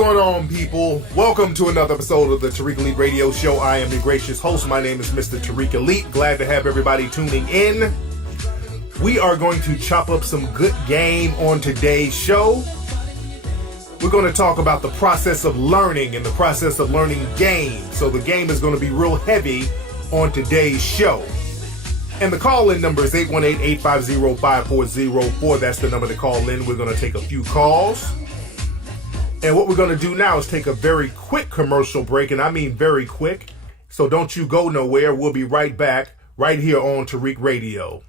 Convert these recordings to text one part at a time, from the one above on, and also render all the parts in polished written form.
going on, people? Welcome to another episode of the Tariq Elite Radio Show. I am your gracious host. My name is Mr. Tariq Elite. Glad to have everybody tuning in. We are going to chop up some good game on today's show. We're going to talk about the process of learning and the process of learning game. So the game is going to be real heavy on today's show. And the call-in number is 818-850-5404. That's the number to call in. We're going to take a few calls. And what we're going to do now is take a very quick commercial break, and I mean very quick. So don't you go nowhere. We'll be right back right here on Tariq Radio.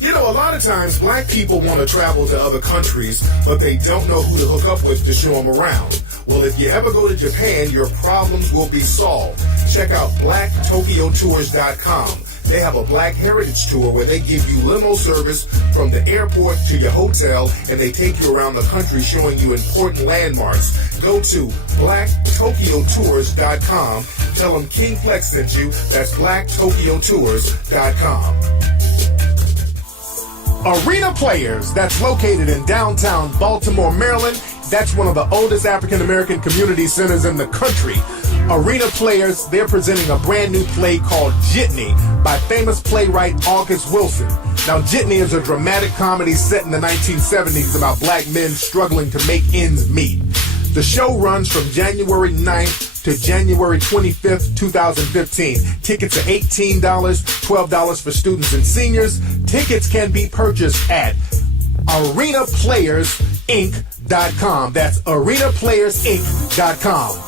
You know, a lot of times black people want to travel to other countries, but they don't know who to hook up with to show them around. Well, if you ever go to Japan, your problems will be solved. Check out BlackTokyoTours.com. They have a Black Heritage Tour where they give you limo service from the airport to your hotel, and they take you around the country showing you important landmarks. Go to BlackTokyoTours.com. Tell them King Flex sent you. That's BlackTokyoTours.com. Arena Players, that's located in downtown Baltimore, Maryland. That's one of the oldest African-American community centers in the country. Arena Players, they're presenting a brand new play called Jitney by famous playwright August Wilson. Now, Jitney is a dramatic comedy set in the 1970s about black men struggling to make ends meet. The show runs from January 9th to January 25th, 2015. Tickets are $18, $12 for students and seniors. Tickets can be purchased at arenaplayersinc.com. That's arenaplayersinc.com.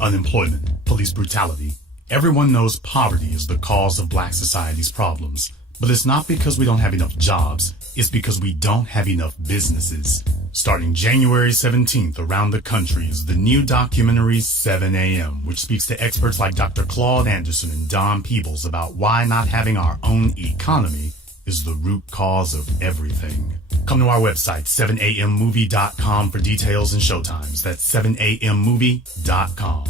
Unemployment, police brutality. Everyone knows poverty is the cause of black society's problems. But it's not because we don't have enough jobs. It's because we don't have enough businesses. Starting January 17th around the country is the new documentary 7 a.m., which speaks to experts like Dr. Claude Anderson and Don Peebles about why not having our own economy is the root cause of everything. Come to our website, 7ammovie.com, for details and showtimes. That's 7ammovie.com.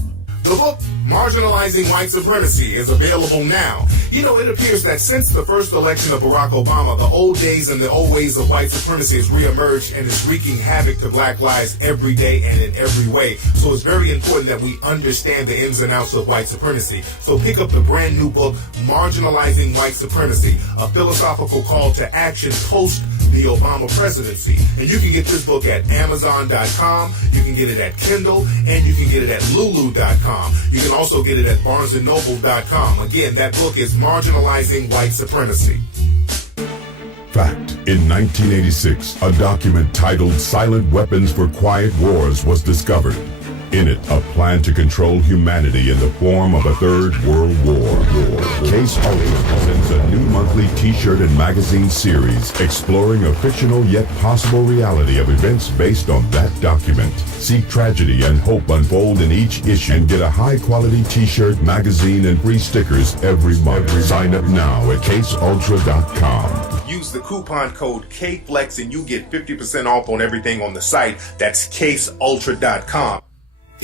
The book, Marginalizing White Supremacy, is available now. You know, it appears that since the first election of Barack Obama, the old days and the old ways of white supremacy has reemerged and is wreaking havoc to black lives every day and in every way. So it's very important that we understand the ins and outs of white supremacy. So pick up the brand new book, Marginalizing White Supremacy, a philosophical call to action post the Obama presidency. And you can get this book at Amazon.com, you can get it at Kindle, and you can get it at Lulu.com. You can also get it at BarnesandNoble.com. Again, that book is Marginalizing White Supremacy. Fact: in 1986, a document titled Silent Weapons for Quiet Wars was discovered. In it, a plan to control humanity in the form of a third world war. Case Ultra presents a new monthly t-shirt and magazine series exploring a fictional yet possible reality of events based on that document. See tragedy and hope unfold in each issue and get a high-quality t-shirt, magazine, and free stickers every month. Sign up now at CaseUltra.com. Use the coupon code KFLEX and you get 50% off on everything on the site. That's CaseUltra.com.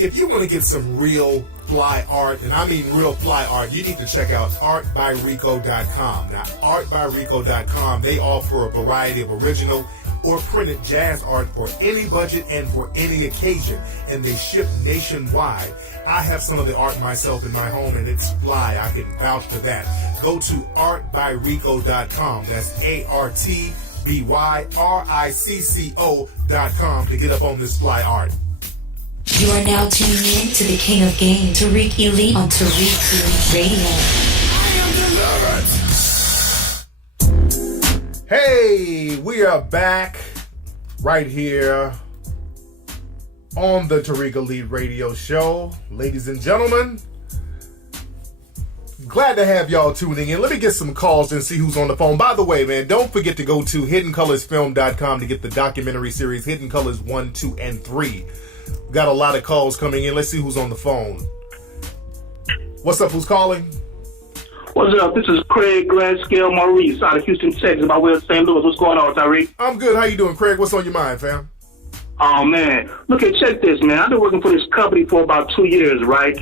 If you want to get some real fly art, and I mean real fly art, you need to check out artbyrico.com. Now, artbyrico.com, they offer a variety of original or printed jazz art for any budget and for any occasion, and they ship nationwide. I have some of the art myself in my home, and it's fly. I can vouch for that. Go to artbyrico.com. That's ARTBYRICCO.com to get up on this fly art. You are now tuning in to the King of Game, Tariq Elite, on Tariq Elite Radio. I am delivered. Hey, we are back right here on the Tariq Elite Radio Show. Ladies and gentlemen, glad to have y'all tuning in. Let me get some calls and see who's on the phone. By the way, man, don't forget to go to HiddenColorsFilm.com to get the documentary series Hidden Colors 1, 2, and 3. Got a lot of calls coming in. Let's see who's on the phone. What's up? Who's calling? What's up? This is Craig Glasgow Maurice out of Houston, Texas, by way of St. Louis. What's going on, Tariq? I'm good. How you doing, Craig? What's on your mind, fam? Oh, man. Look, check this, man. I've been working for this company for about 2 years, right?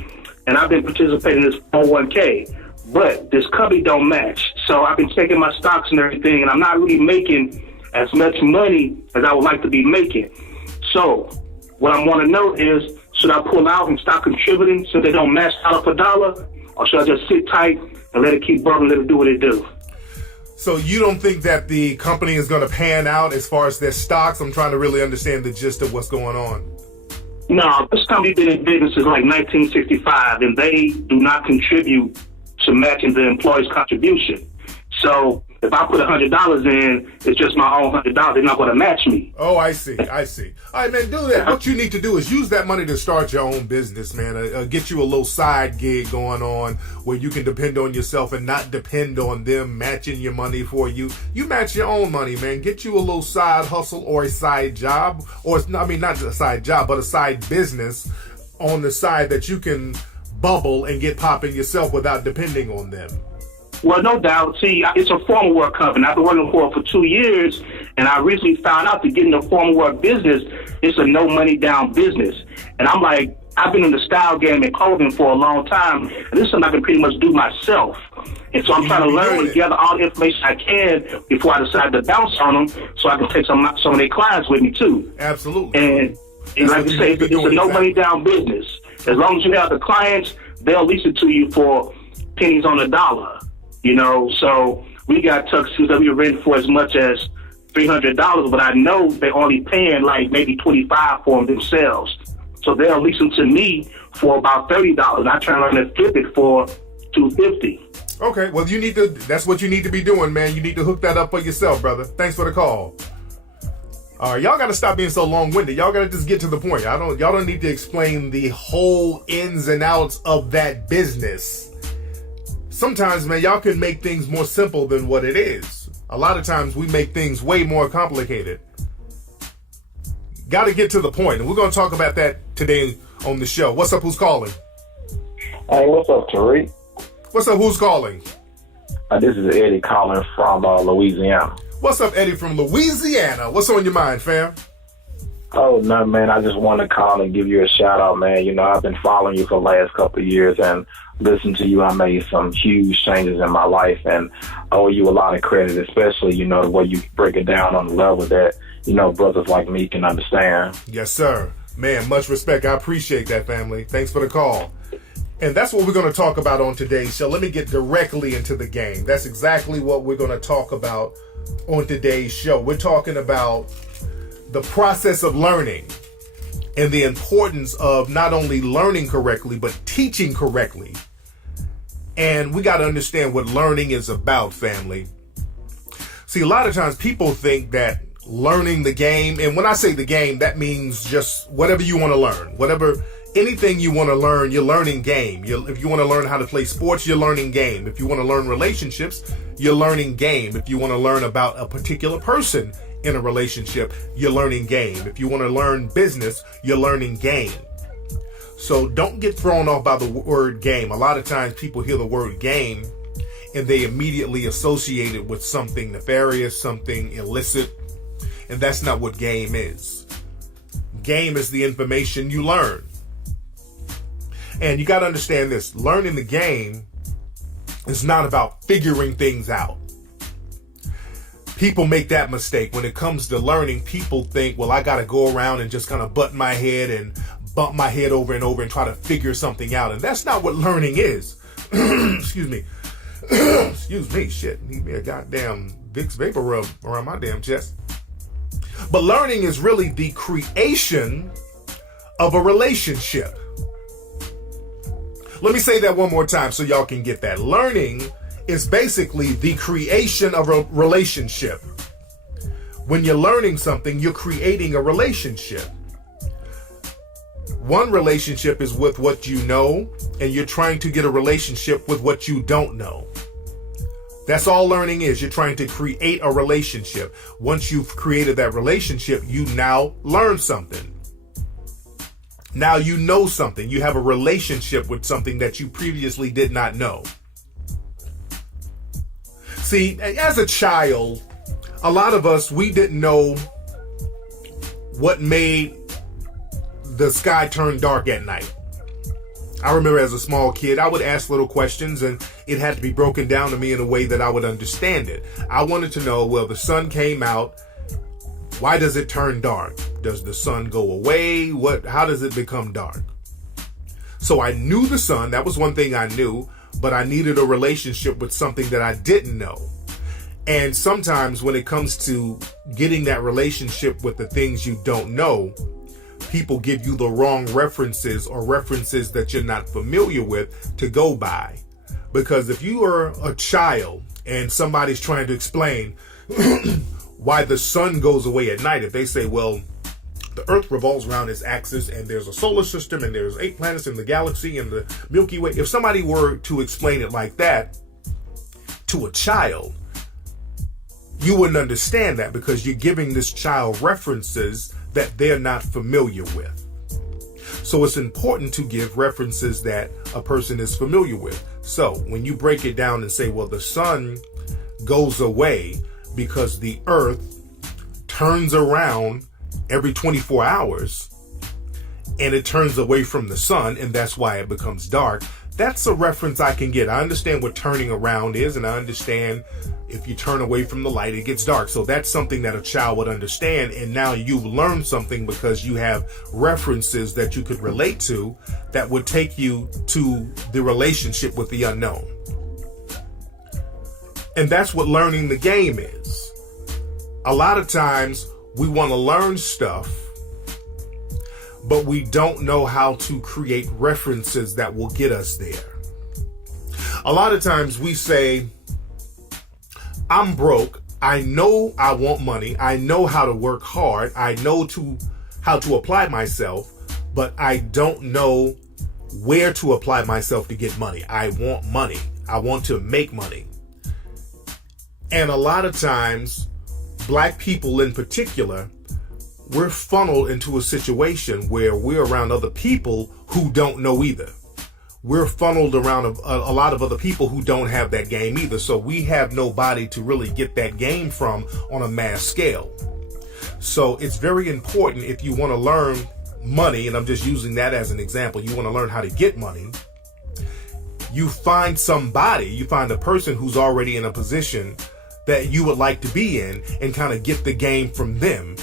And I've been participating in this 401k. But this company don't match. So I've been checking my stocks and everything, and I'm not really making as much money as I would like to be making. So what I want to know is, should I pull out and stop contributing so they don't match dollar for dollar, or should I just sit tight and let it keep bubbling, let it do what it do? So you don't think that the company is going to pan out as far as their stocks? I'm trying to really understand the gist of what's going on. No, this company been in business since like 1965, and they do not contribute to matching the employee's contribution. So if I put $100 in, it's just my own $100. They're not going to match me. Oh, I see. All right, man, do that. What you need to do is use that money to start your own business, man. Get you a little side gig going on where you can depend on yourself and not depend on them matching your money for you. You match your own money, man. Get you a little side hustle or a side job, or not a side job, but a side business on the side that you can bubble and get popping yourself without depending on them. Well, no doubt. See, it's a formal work company. I've been working for it for 2 years, and I recently found out that getting a formal work business is a no money down business. And I'm like, I've been in the style game and clothing for a long time, and this is something I can pretty much do myself. And so I'm trying to learn and gather all the information I can before I decide to bounce on them, so I can take some of their clients with me too. Absolutely. And like you say, it's a no money down business. As long as you have the clients, they'll lease it to you for pennies on the dollar. You know, so we got tuxedos that we were renting for as much as $300, but I know they're only paying like maybe $25 for them themselves. So they'll lease them to me for about $30. I turn around and flip it for $250. Okay, well, that's what you need to be doing, man. You need to hook that up for yourself, brother. Thanks for the call. All right, y'all got to stop being so long-winded. Y'all got to just get to the point. Y'all don't need to explain the whole ins and outs of that business. Sometimes, man, y'all can make things more simple than what it is. A lot of times we make things way more complicated. Got to get to the point, and we're going to talk about that today on the show. What's up? Who's calling? Hey, what's up, Tariq? What's up? Who's calling? This is Eddie calling from Louisiana. What's up, Eddie from Louisiana? What's on your mind, fam? Oh, no, man, I just want to call and give you a shout out, man. You know, I've been following you for the last couple of years, and listening to you, I made some huge changes in my life, and I owe you a lot of credit, especially, you know, the way you break it down on the level that, you know, brothers like me can understand. Yes, sir. Man, much respect. I appreciate that, family. Thanks for the call. And that's what we're going to talk about on today's show. Let me get directly into the game. That's exactly what we're going to talk about on today's show. We're talking about the process of learning and the importance of not only learning correctly, but teaching correctly. And we got to understand what learning is about, family. See, a lot of times people think that learning the game, and when I say the game, that means just whatever you want to learn, anything you want to learn, you're learning game. If you want to learn how to play sports, you're learning game. If you want to learn relationships, you're learning game. If you want to learn about a particular person in a relationship, you're learning game. If you want to learn business, you're learning game. So don't get thrown off by the word game. A lot of times people hear the word game and they immediately associate it with something nefarious, something illicit. And that's not what game is. Game is the information you learn. And you got to understand this. Learning the game is not about figuring things out. People make that mistake. When it comes to learning, people think, well, I got to go around and just kind of butt my head and bump my head over and over and try to figure something out. And that's not what learning is. Excuse me. Excuse me. Shit. Need me a goddamn Vicks vapor rub around my damn chest. But learning is really the creation of a relationship. Let me say that one more time so y'all can get that. Learning is basically the creation of a relationship. When you're learning something, you're creating a relationship. One relationship is with what you know, and you're trying to get a relationship with what you don't know. That's all learning is. You're trying to create a relationship. Once you've created that relationship, you now learn something. Now you know something. You have a relationship with something that you previously did not know. See, as a child, a lot of us, we didn't know what made the sky turn dark at night. I remember as a small kid, I would ask little questions and it had to be broken down to me in a way that I would understand it. I wanted to know, well, the sun came out. Why does it turn dark? Does the sun go away? How does it become dark? So I knew the sun. That was one thing I knew, but I needed a relationship with something that I didn't know. And sometimes when it comes to getting that relationship with the things you don't know, people give you the wrong references or references that you're not familiar with to go by. Because if you are a child and somebody's trying to explain why the sun goes away at night, if they say, well, the earth revolves around its axis and there's a solar system and there's 8 planets in the galaxy and the Milky Way. If somebody were to explain it like that to a child, you wouldn't understand that, because you're giving this child references that they're not familiar with. So it's important to give references that a person is familiar with. So when you break it down and say, well, the sun goes away because the earth turns around every 24 hours and it turns away from the sun, and that's why it becomes dark. That's a reference I can get. I understand what turning around is, and I understand if you turn away from the light, it gets dark. So that's something that a child would understand. And now you've learned something because you have references that you could relate to that would take you to the relationship with the unknown. And that's what learning the game is. A lot of times we want to learn stuff, but we don't know how to create references that will get us there. A lot of times we say, I'm broke. I know I want money. I know how to work hard. I know how to apply myself, but I don't know where to apply myself to get money. I want money. I want to make money. And a lot of times, Black people in particular, we're funneled into a situation where we're around other people who don't know either. We're funneled around a lot of other people who don't have that game either. So we have nobody to really get that game from on a mass scale. So it's very important, if you want to learn money, and I'm just using that as an example, you want to learn how to get money, you find a person who's already in a position that you would like to be in, and kind of get the game from them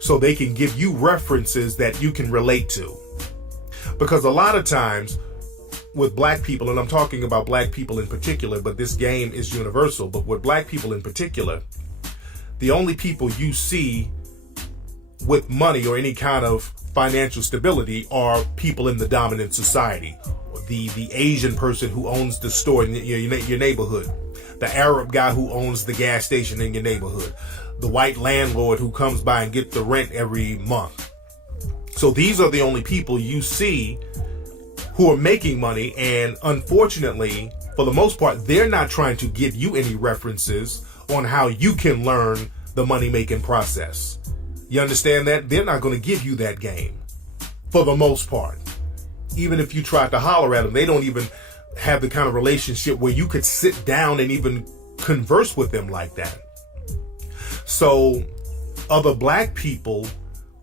so they can give you references that you can relate to. Because a lot of times with Black people, and I'm talking about Black people in particular, but this game is universal, but with Black people in particular, the only people you see with money or any kind of financial stability are people in the dominant society. The Asian person who owns the store in your neighborhood, the Arab guy who owns the gas station in your neighborhood, the white landlord who comes by and gets the rent every month. So these are the only people you see who are making money, and unfortunately, for the most part, they're not trying to give you any references on how you can learn the money-making process. You understand that? They're not going to give you that game, for the most part. Even if you try to holler at them, they don't even have the kind of relationship where you could sit down and even converse with them like that. So other Black people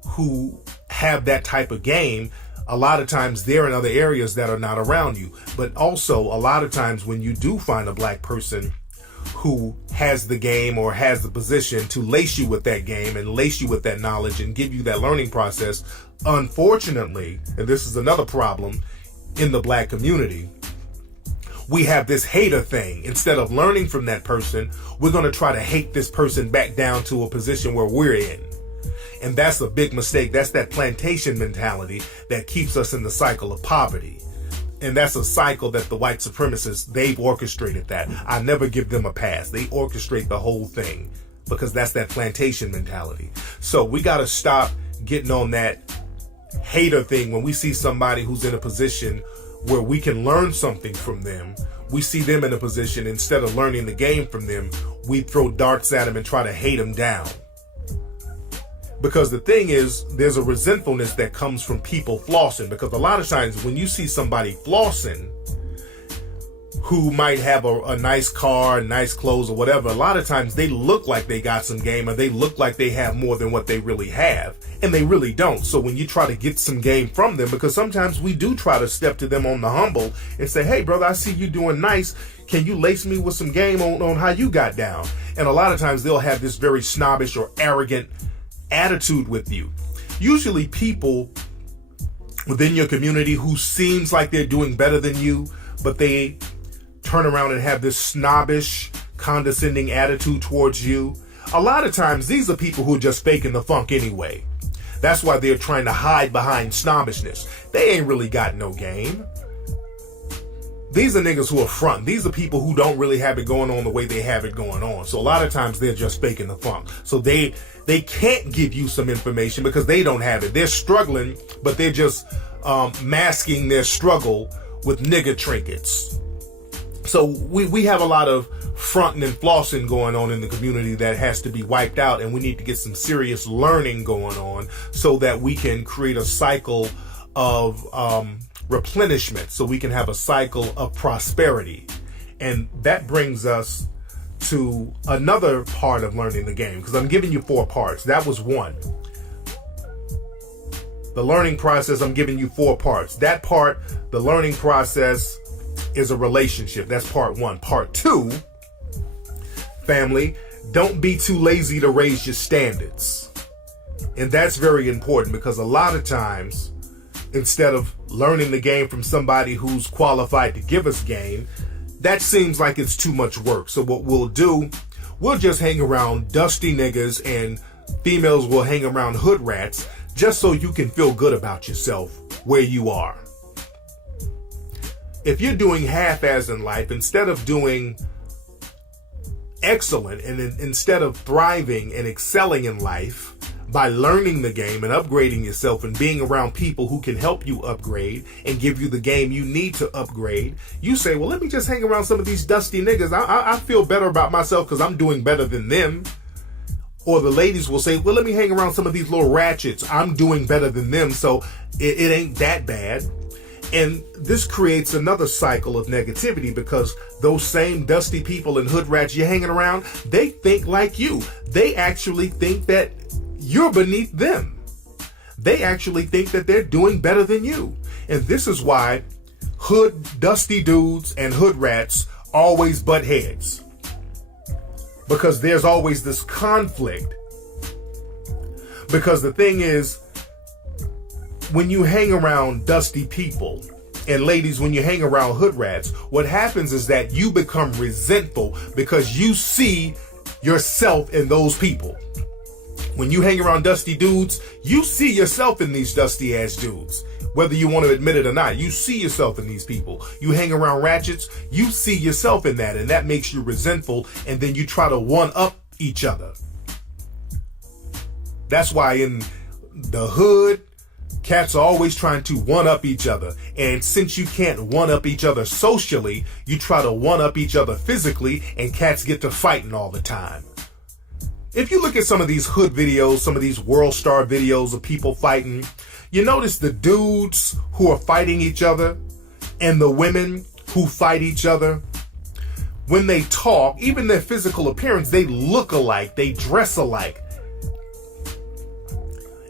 who have that type of game, a lot of times they're in other areas that are not around you. But also a lot of times when you do find a Black person who has the game or has the position to lace you with that game and lace you with that knowledge and give you that learning process, unfortunately, and this is another problem in the Black community, we have this hater thing. Instead of learning from that person, we're going to try to hate this person back down to a position where we're in. And that's a big mistake. That's that plantation mentality that keeps us in the cycle of poverty. And that's a cycle that the white supremacists, they've orchestrated that. I never give them a pass. They orchestrate the whole thing because that's that plantation mentality. So we got to stop getting on that hater thing. When we see somebody who's in a position where we can learn something from them, we see them in a position, instead of learning the game from them, we throw darts at them and try to hate them down. Because the thing is, there's a resentfulness that comes from people flossing. Because a lot of times when you see somebody flossing who might have a nice car, nice clothes or whatever, a lot of times they look like they got some game, or they look like they have more than what they really have. And they really don't. So when you try to get some game from them, because sometimes we do try to step to them on the humble and say, hey, brother, I see you doing nice. Can you lace me with some game on how you got down? And a lot of times they'll have this very snobbish or arrogant attitude with you. usually people within your community who seems like they're doing better than you, but they turn around and have this snobbish, condescending attitude towards you. A lot of times, these are people who are just faking the funk anyway. That's why they're trying to hide behind snobbishness. They ain't really got no game. These are niggas who are front. These are people who don't really have it going on the way they have it going on. So a lot of times they're just faking the funk. So they can't give you some information because they don't have it. They're struggling, but they're just masking their struggle with nigga trinkets. So we have a lot of fronting and flossing going on in the community that has to be wiped out, and we need to get some serious learning going on so that we can create a cycle of replenishment, so we can have a cycle of prosperity. And that brings us to another part of learning the game, because I'm giving you 4 parts. That was 1. The learning process, I'm giving you 4 parts. That part, the learning process, is a relationship. That's part 1. Part 2, family, don't be too lazy to raise your standards. And that's very important, because a lot of times, instead of learning the game from somebody who's qualified to give us game, that seems like it's too much work. So what we'll do, we'll just hang around dusty niggas, and females will hang around hood rats, just so you can feel good about yourself where you are. If you're doing half-ass in life, instead of doing excellent, and instead of thriving and excelling in life by learning the game and upgrading yourself and being around people who can help you upgrade and give you the game you need to upgrade, you say, well, let me just hang around some of these dusty niggas. I feel better about myself because I'm doing better than them. Or the ladies will say, well, let me hang around some of these little ratchets. I'm doing better than them, so it ain't that bad. And this creates another cycle of negativity, because those same dusty people and hood rats you're hanging around, they think like you. They actually think that you're beneath them. They actually think that they're doing better than you. And this is why dusty dudes and hood rats always butt heads. Because there's always this conflict. Because the thing is, when you hang around dusty people, and ladies, when you hang around hood rats, what happens is that you become resentful because you see yourself in those people. When you hang around dusty dudes, you see yourself in these dusty ass dudes. Whether you want to admit it or not, you see yourself in these people. You hang around ratchets, you see yourself in that, and that makes you resentful, and then you try to one up each other. That's why in the hood, cats are always trying to one-up each other. And since you can't one-up each other socially, you try to one-up each other physically, and cats get to fighting all the time. If you look at some of these hood videos, some of these world star videos of people fighting, you notice the dudes who are fighting each other and the women who fight each other, when they talk, even their physical appearance, they look alike, they dress alike.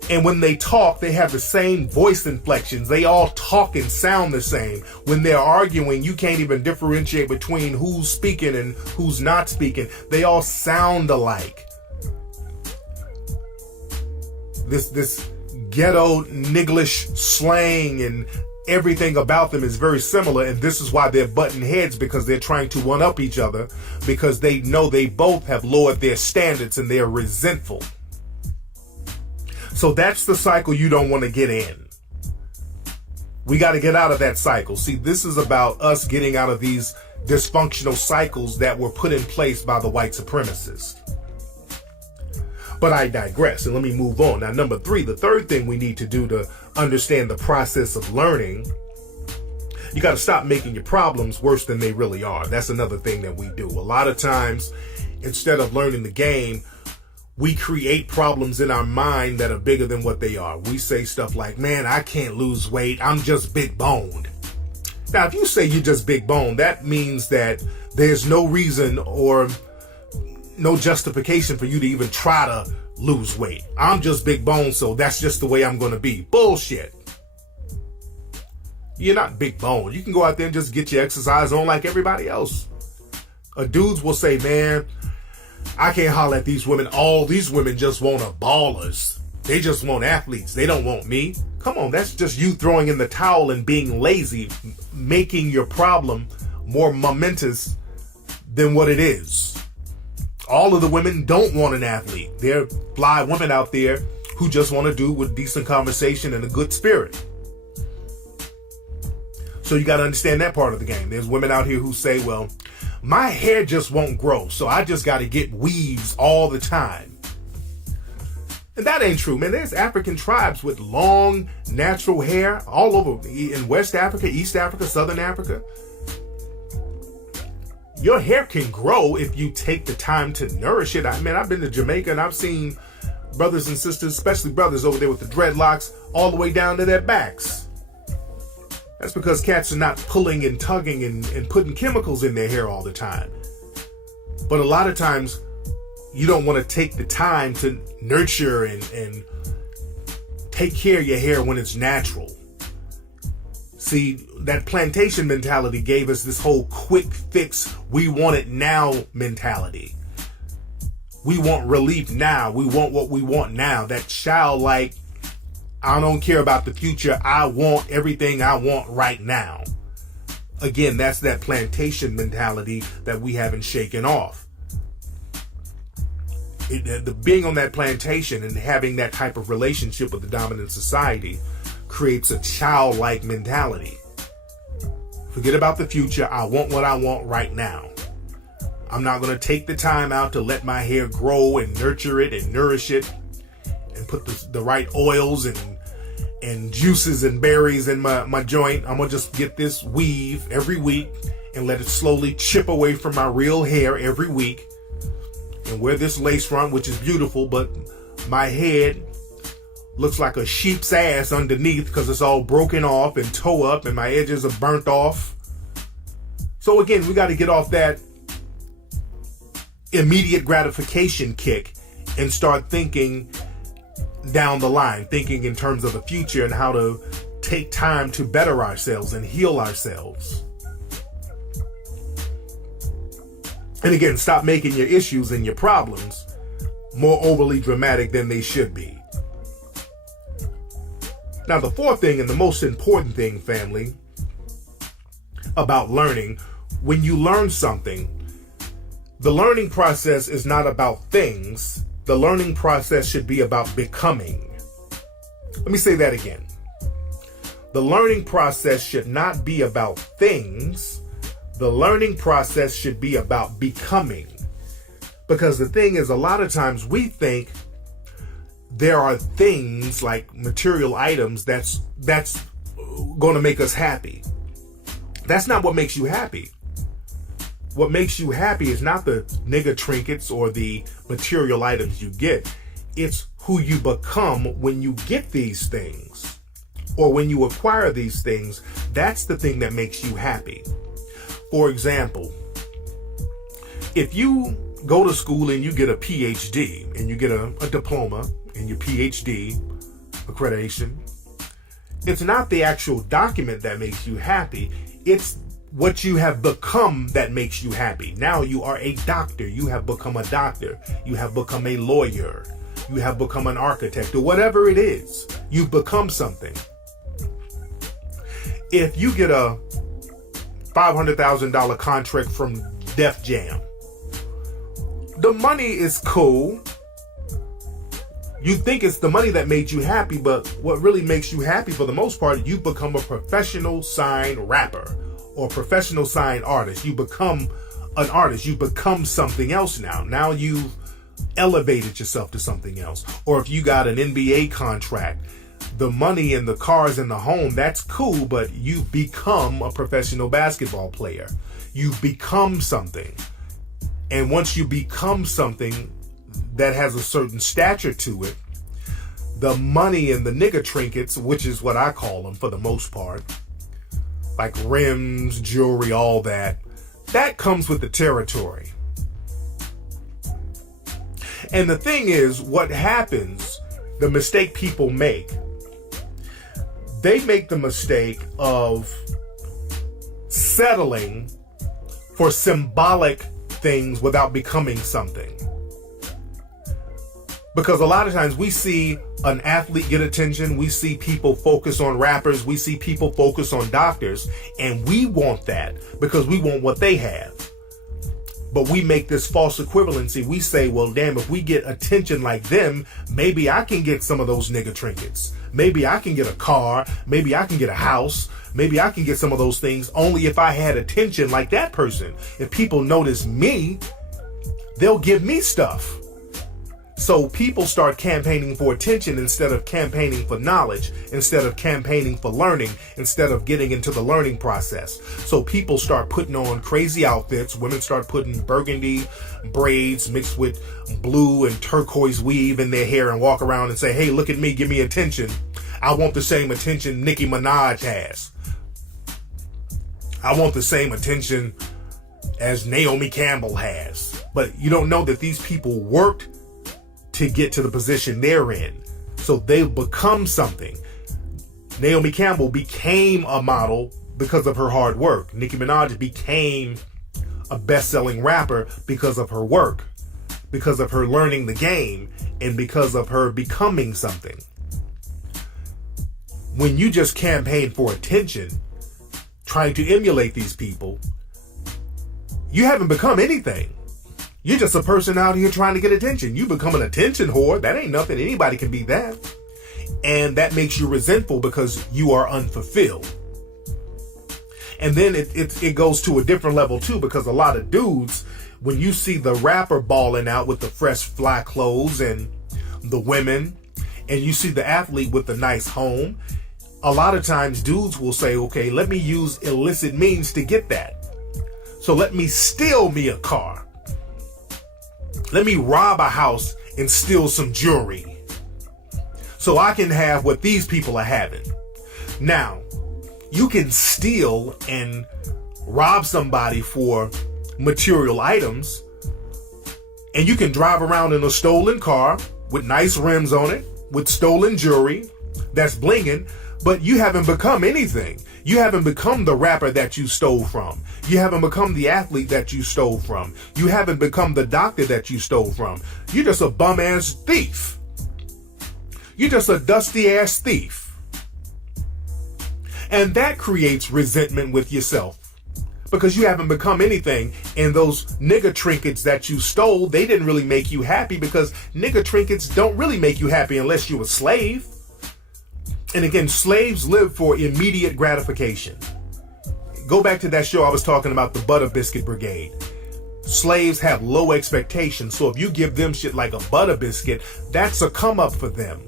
And when they talk, they have the same voice inflections. They all talk and sound the same. When they're arguing, you can't even differentiate between who's speaking and who's not speaking. They all sound alike. This ghetto Niglish slang and everything about them is very similar, and this is why they're butting heads, because they're trying to one up each other, because they know they both have lowered their standards and they're resentful. So that's the cycle you don't want to get in. We got to get out of that cycle. See, this is about us getting out of these dysfunctional cycles that were put in place by the white supremacists. But I digress, and let me move on. Now, number 3, the third thing we need to do to understand the process of learning, you got to stop making your problems worse than they really are. That's another thing that we do. A lot of times, instead of learning the game, we create problems in our mind that are bigger than what they are. We say stuff like, man, I can't lose weight. I'm just big boned. Now, if you say you're just big boned, that means that there's no reason or no justification for you to even try to lose weight. I'm just big boned, so that's just the way I'm going to be. Bullshit. You're not big boned. You can go out there and just get your exercise on like everybody else. Dudes will say, man, I can't holler at these women. All these women just want a ballers. They just want athletes. They don't want me. Come on, that's just you throwing in the towel and being lazy, making your problem more momentous than what it is. All of the women don't want an athlete. There are fly women out there who just want to do with decent conversation and a good spirit. So you got to understand that part of the game. There's women out here who say, well, my hair just won't grow, so I just got to get weaves all the time. And that ain't true, man. There's African tribes with long, natural hair all over in West Africa, East Africa, Southern Africa. Your hair can grow if you take the time to nourish it. I mean, I've been to Jamaica and I've seen brothers and sisters, especially brothers over there with the dreadlocks all the way down to their backs. That's because cats are not pulling and tugging and putting chemicals in their hair all the time. But a lot of times, you don't want to take the time to nurture and take care of your hair when it's natural. See, that plantation mentality gave us this whole quick fix, we want it now mentality. We want relief now. We want what we want now. That childlike, I don't care about the future. I want everything I want right now. Again, that's that plantation mentality that we haven't shaken off. Being on that plantation and having that type of relationship with the dominant society creates a childlike mentality. Forget about the future. I want what I want right now. I'm not going to take the time out to let my hair grow and nurture it and nourish it and put the right oils and juices and berries in my joint. I'm going to just get this weave every week and let it slowly chip away from my real hair every week. And wear this lace front, which is beautiful, but my head looks like a sheep's ass underneath because it's all broken off and toe up and my edges are burnt off. So again, we got to get off that immediate gratification kick and start thinking down the line, thinking in terms of the future and how to take time to better ourselves and heal ourselves. And again, stop making your issues and your problems more overly dramatic than they should be. Now, the fourth thing and the most important thing, family, about learning, when you learn something, the learning process is not about things. The learning process should be about becoming. Let me say that again. The learning process should not be about things. The learning process should be about becoming. Because the thing is, a lot of times we think there are things like material items that's going to make us happy. That's not what makes you happy. What makes you happy is not the nigga trinkets or the material items you get. It's who you become when you get these things or when you acquire these things. That's the thing that makes you happy. For example, if you go to school and you get a PhD and you get a diploma and your PhD accreditation, it's not the actual document that makes you happy. It's what you have become that makes you happy. Now you are a doctor. You have become a doctor. You have become a lawyer. You have become an architect or whatever it is. You've become something. If you get a $500,000 contract from Def Jam, the money is cool. You think it's the money that made you happy, but what really makes you happy for the most part, you become a professional signed rapper or professional signed artist. You become an artist. You become something else now. Now you've elevated yourself to something else. Or if you got an NBA contract, the money and the cars and the home, that's cool, but you've become a professional basketball player. You've become something. And once you become something that has a certain stature to it, the money and the nigga trinkets, which is what I call them for the most part, like rims, jewelry, all that, that comes with the territory. And the thing is, what happens, the mistake people make, they make the mistake of settling for symbolic things without becoming something. Because a lot of times we see an athlete get attention, we see people focus on rappers, we see people focus on doctors, and we want that because we want what they have. But we make this false equivalency. We say, well, damn, if we get attention like them, maybe I can get some of those nigga trinkets. Maybe I can get a car. Maybe I can get a house. Maybe I can get some of those things only if I had attention like that person. If people notice me, they'll give me stuff. So people start campaigning for attention instead of campaigning for knowledge, instead of campaigning for learning, instead of getting into the learning process. So people start putting on crazy outfits. Women start putting burgundy braids mixed with blue and turquoise weave in their hair and walk around and say, hey, look at me, give me attention. I want the same attention Nicki Minaj has. I want the same attention as Naomi Campbell has. But you don't know that these people worked to get to the position they're in. So they've become something. Naomi Campbell became a model because of her hard work. Nicki Minaj became a best-selling rapper because of her work, because of her learning the game, and because of her becoming something. When you just campaign for attention, trying to emulate these people, you haven't become anything. You're just a person out here trying to get attention. You become an attention whore. That ain't nothing. Anybody can be that. And that makes you resentful because you are unfulfilled. And then it goes to a different level too, because a lot of dudes, when you see the rapper balling out with the fresh fly clothes and the women, and you see the athlete with the nice home, a lot of times dudes will say, okay, let me use illicit means to get that. So let me steal me a car. Let me rob a house and steal some jewelry so I can have what these people are having. Now, you can steal and rob somebody for material items, and you can drive around in a stolen car with nice rims on it, with stolen jewelry that's blinging, but you haven't become anything. You haven't become the rapper that you stole from. You haven't become the athlete that you stole from. You haven't become the doctor that you stole from. You're just a bum-ass thief. You're just a dusty-ass thief. And that creates resentment with yourself because you haven't become anything. And those nigga trinkets that you stole, they didn't really make you happy because nigga trinkets don't really make you happy unless you're a slave. And again, slaves live for immediate gratification. Go back to that show I was talking about, the Butter Biscuit Brigade. Slaves have low expectations, so if you give them shit like a butter biscuit, that's a come up for them.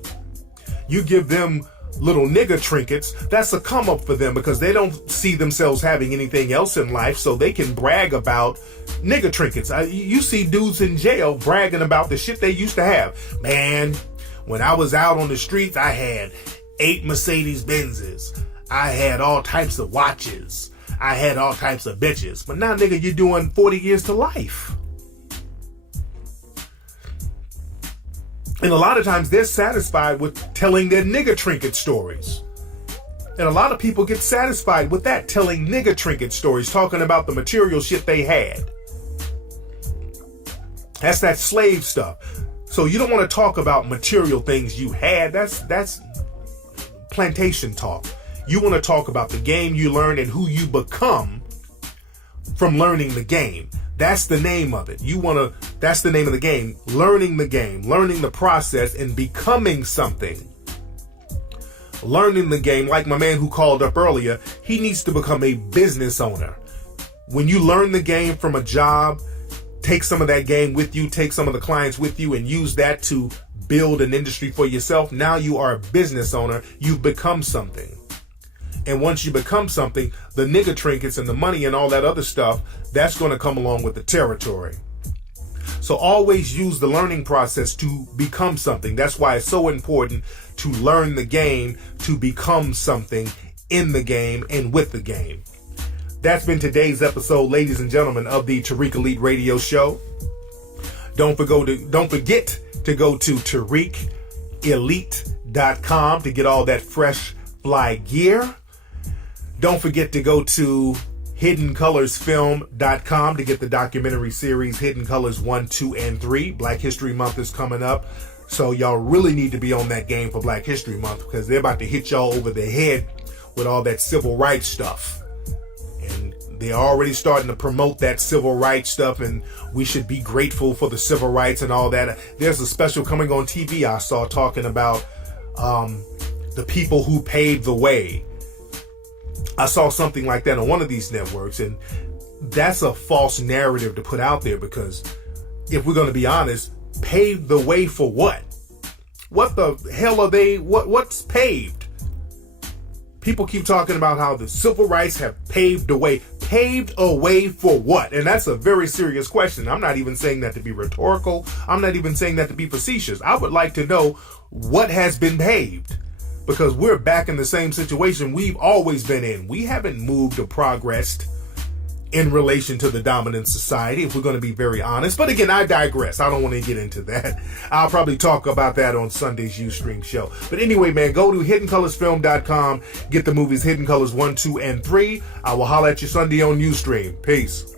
You give them little nigga trinkets, that's a come up for them because they don't see themselves having anything else in life, so they can brag about nigga trinkets. You see dudes in jail bragging about the shit they used to have. Man, when I was out on the streets, I had 8 Mercedes Benzes. I had all types of watches. I had all types of bitches. But now, nigga, you're doing 40 years to life. And a lot of times they're satisfied with telling their nigga trinket stories. And a lot of people get satisfied with that, telling nigga trinket stories, talking about the material shit they had. That's that slave stuff. So you don't want to talk about material things you had. That's plantation talk. You want to talk about the game you learned and who you become from learning the game. That's the name of it. That's the name of the game. Learning the game, learning the process and becoming something. Learning the game, like my man who called up earlier, he needs to become a business owner. When you learn the game from a job, take some of that game with you, take some of the clients with you and use that to build an industry for yourself. Now you are a business owner. You've become something. And once you become something, the nigga trinkets and the money and all that other stuff, that's going to come along with the territory. So always use the learning process to become something. That's why it's so important to learn the game, to become something in the game and with the game. That's been today's episode, ladies and gentlemen, of the Tariq Elite Radio Show. Don't forget to go to TariqElite.com to get all that fresh fly gear. Don't forget to go to HiddenColorsFilm.com to get the documentary series Hidden Colors 1, 2, and 3. Black History Month is coming up. So y'all really need to be on that game for Black History Month, because they're about to hit y'all over the head with all that civil rights stuff. And they're already starting to promote that civil rights stuff, and we should be grateful for the civil rights and all that. There's a special coming on TV I saw talking about the people who paved the way. I saw something like that on one of these networks, and that's a false narrative to put out there, because if we're going to be honest, paved the way for what? What the hell are they? What's paved? People keep talking about how the civil rights have paved the way. Paved a way for what? And that's a very serious question. I'm not even saying that to be rhetorical. I'm not even saying that to be facetious. I would like to know what has been paved, because we're back in the same situation we've always been in. We haven't moved or progressed in relation to the dominant society, if we're going to be very honest. But again, I digress. I don't want to get into that. I'll probably talk about that on Sunday's Ustream show. But anyway, man, go to HiddenColorsFilm.com. Get the movies Hidden Colors 1, 2, and 3. I will holler at you Sunday on Ustream. Peace.